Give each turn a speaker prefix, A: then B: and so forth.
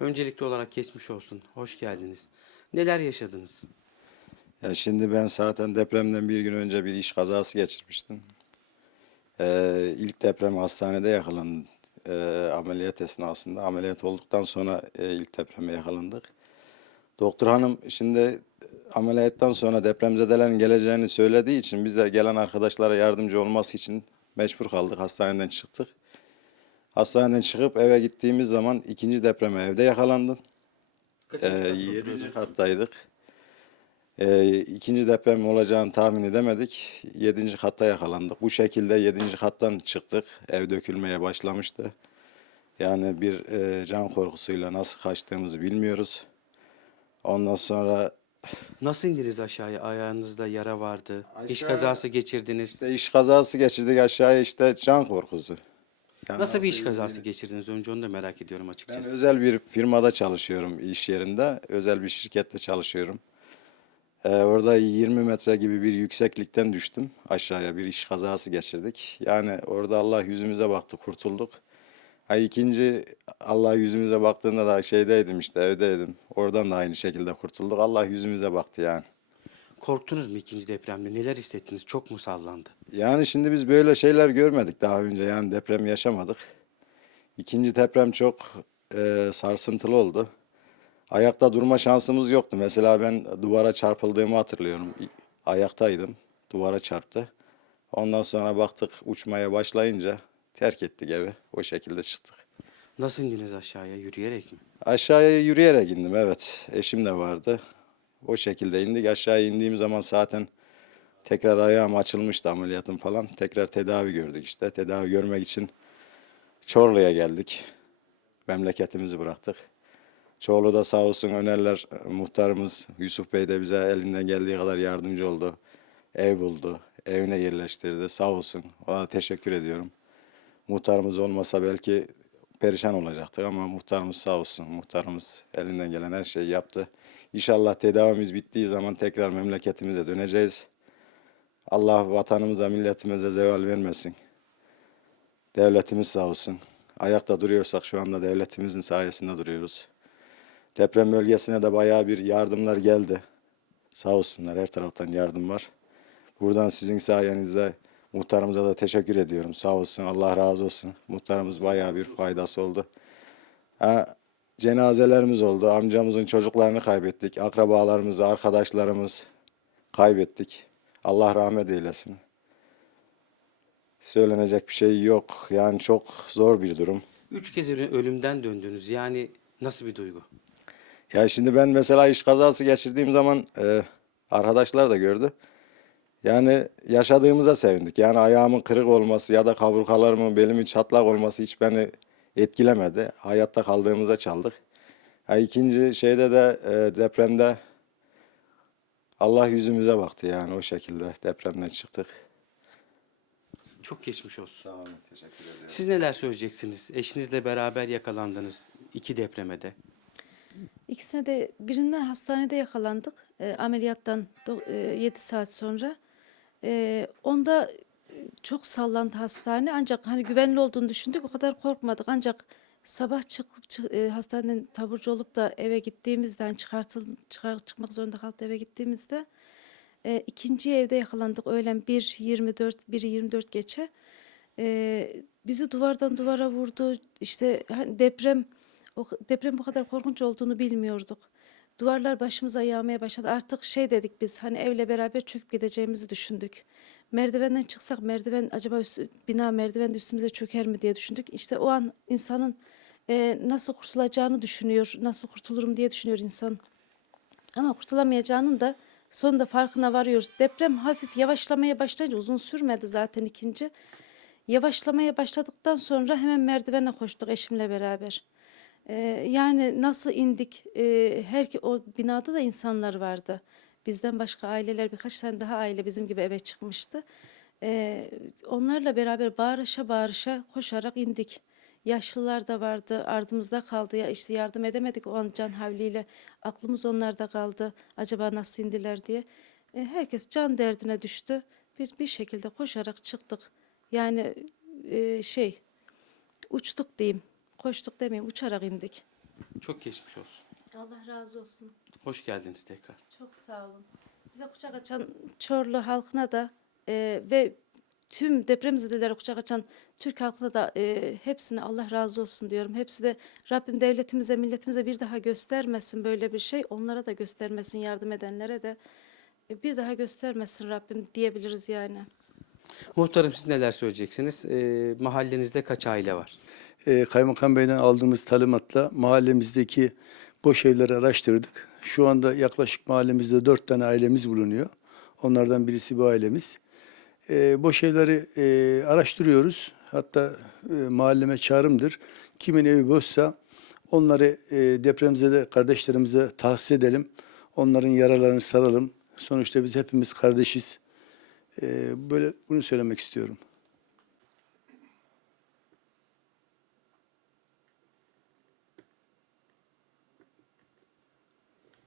A: Öncelikli olarak geçmiş olsun. Hoş geldiniz. Neler yaşadınız?
B: Ya şimdi ben zaten depremden bir gün önce bir iş kazası geçirmiştim. Ee, ilk deprem hastanede yakalandım. Ee, ameliyat esnasında. Ameliyat olduktan sonra e, ilk depreme yakalandık. Doktor hanım şimdi ameliyattan sonra depremzedelerin geleceğini söylediği için bize gelen arkadaşlara yardımcı olması için mecbur kaldık. Hastaneden çıktık. Hastaneden çıkıp eve gittiğimiz zaman ikinci depreme evde yakalandım. Ee, yedinci kattaydık. Ee, ikinci deprem olacağını tahmin edemedik. Yedinci katta yakalandık. Bu şekilde yedinci kattan çıktık. Ev dökülmeye başlamıştı. Yani bir e, can korkusuyla nasıl kaçtığımızı bilmiyoruz. Ondan sonra
A: Nasıl indiniz aşağıya? Ayağınızda yara vardı. İş
B: Aşağı-
A: kazası geçirdiniz.
B: işte iş kazası geçirdik aşağıya işte can korkusu. Yani
A: Nasıl bir iş kazası geçirdiniz? Önce onu da merak ediyorum
B: Ben
A: açıkçası.
B: özel bir firmada çalışıyorum iş yerinde. Özel bir şirkette çalışıyorum. Ee, orada 20 metre gibi bir yükseklikten düştüm aşağıya. Bir iş kazası geçirdik. Yani orada Allah yüzümüze baktı, kurtulduk. Ha ikinci Allah yüzümüze baktığında da şeydeydim işte evdeydim. Oradan da aynı şekilde kurtulduk. Allah yüzümüze baktı yani.
A: Korktunuz mu ikinci depremde? Neler hissettiniz? Çok mu sallandı?
B: Yani şimdi biz böyle şeyler görmedik daha önce. Yani deprem yaşamadık. İkinci deprem çok e, sarsıntılı oldu. Ayakta durma şansımız yoktu. Mesela ben duvara çarpıldığımı hatırlıyorum. Ayaktaydım. Duvara çarptı. Ondan sonra baktık uçmaya başlayınca terk ettik evi. O şekilde çıktık.
A: Nasıl indiniz aşağıya? Yürüyerek mi?
B: Aşağıya yürüyerek indim evet. Eşim de vardı. O şekilde indik. Aşağıya indiğim zaman zaten tekrar ayağım açılmıştı ameliyatım falan. Tekrar tedavi gördük işte. Tedavi görmek için Çorlu'ya geldik. Memleketimizi bıraktık. Çorlu'da sağ olsun Önerler e, muhtarımız Yusuf Bey de bize elinden geldiği kadar yardımcı oldu. Ev buldu. Evine yerleştirdi. Sağ olsun. Ona teşekkür ediyorum. Muhtarımız olmasa belki perişan olacaktık ama muhtarımız sağ olsun. Muhtarımız elinden gelen her şeyi yaptı. İnşallah tedavimiz bittiği zaman tekrar memleketimize döneceğiz. Allah vatanımıza, milletimize zeval vermesin. Devletimiz sağ olsun. Ayakta duruyorsak şu anda devletimizin sayesinde duruyoruz. Deprem bölgesine de bayağı bir yardımlar geldi. Sağ olsunlar her taraftan yardım var. Buradan sizin sayenizde muhtarımıza da teşekkür ediyorum. Sağ olsun Allah razı olsun. Muhtarımız bayağı bir faydası oldu. Ha, cenazelerimiz oldu. Amcamızın çocuklarını kaybettik. Akrabalarımızı, arkadaşlarımız kaybettik. Allah rahmet eylesin. Söylenecek bir şey yok. Yani çok zor bir durum.
A: Üç kez ölü- ölümden döndünüz. Yani nasıl bir duygu?
B: Ya şimdi ben mesela iş kazası geçirdiğim zaman e, arkadaşlar da gördü. Yani yaşadığımıza sevindik. Yani ayağımın kırık olması ya da kaburgalarımın belimin çatlak olması hiç beni etkilemedi. Hayatta kaldığımıza çaldık. Ha, ikinci şeyde de e, depremde Allah yüzümüze baktı yani o şekilde depremden çıktık.
A: Çok geçmiş olsun.
B: Sağ olun, teşekkür ederim.
A: Siz neler söyleyeceksiniz? Eşinizle beraber yakalandınız iki depremede.
C: İkisine de birinde hastanede yakalandık e, ameliyattan 7 saat sonra. E, onda e, çok sallandı hastane ancak hani güvenli olduğunu düşündük o kadar korkmadık ancak sabah çıkıp çı- e, hastaneden taburcu olup da eve gittiğimizden çıkartıl çıkar, çıkmak zorunda kalıp eve gittiğimizde e, ikinci evde yakalandık öğlen 1.24 1.24 geçe. E, bizi duvardan duvara vurdu. İşte hani deprem o deprem bu kadar korkunç olduğunu bilmiyorduk. Duvarlar başımıza yağmaya başladı. Artık şey dedik biz hani evle beraber çöküp gideceğimizi düşündük. Merdivenden çıksak merdiven acaba üstü, bina merdiven üstümüze çöker mi diye düşündük. İşte o an insanın e, nasıl kurtulacağını düşünüyor, nasıl kurtulurum diye düşünüyor insan. Ama kurtulamayacağının da sonunda farkına varıyoruz. Deprem hafif yavaşlamaya başlayınca uzun sürmedi zaten ikinci. Yavaşlamaya başladıktan sonra hemen merdivene koştuk eşimle beraber. Ee, yani nasıl indik? Ee, her o binada da insanlar vardı. Bizden başka aileler birkaç tane daha aile bizim gibi eve çıkmıştı. Ee, onlarla beraber bağırışa bağırışa koşarak indik. Yaşlılar da vardı, ardımızda kaldı. Ya işte yardım edemedik o an can havliyle. Aklımız onlarda kaldı. Acaba nasıl indiler diye. Ee, herkes can derdine düştü. Biz bir şekilde koşarak çıktık. Yani e, şey uçtuk diyeyim. Koştuk demeyeyim uçarak indik.
A: Çok geçmiş olsun.
C: Allah razı olsun.
A: Hoş geldiniz tekrar.
C: Çok sağ olun. Bize kucak açan Çorlu halkına da e, ve tüm depremzedelere kucak açan Türk halkına da e, hepsine Allah razı olsun diyorum. Hepsi de Rabbim devletimize, milletimize bir daha göstermesin böyle bir şey. Onlara da göstermesin, yardım edenlere de e, bir daha göstermesin Rabbim diyebiliriz yani.
A: Muhtarım siz neler söyleyeceksiniz? Ee, mahallenizde kaç aile var?
D: e, Kaymakam Bey'den aldığımız talimatla mahallemizdeki boş evleri araştırdık. Şu anda yaklaşık mahallemizde dört tane ailemiz bulunuyor. Onlardan birisi bu ailemiz. E, boş evleri e, araştırıyoruz. Hatta e, mahalleme çağrımdır. Kimin evi boşsa onları e, depremzede kardeşlerimize tahsis edelim. Onların yaralarını saralım. Sonuçta biz hepimiz kardeşiz. E, böyle bunu söylemek istiyorum.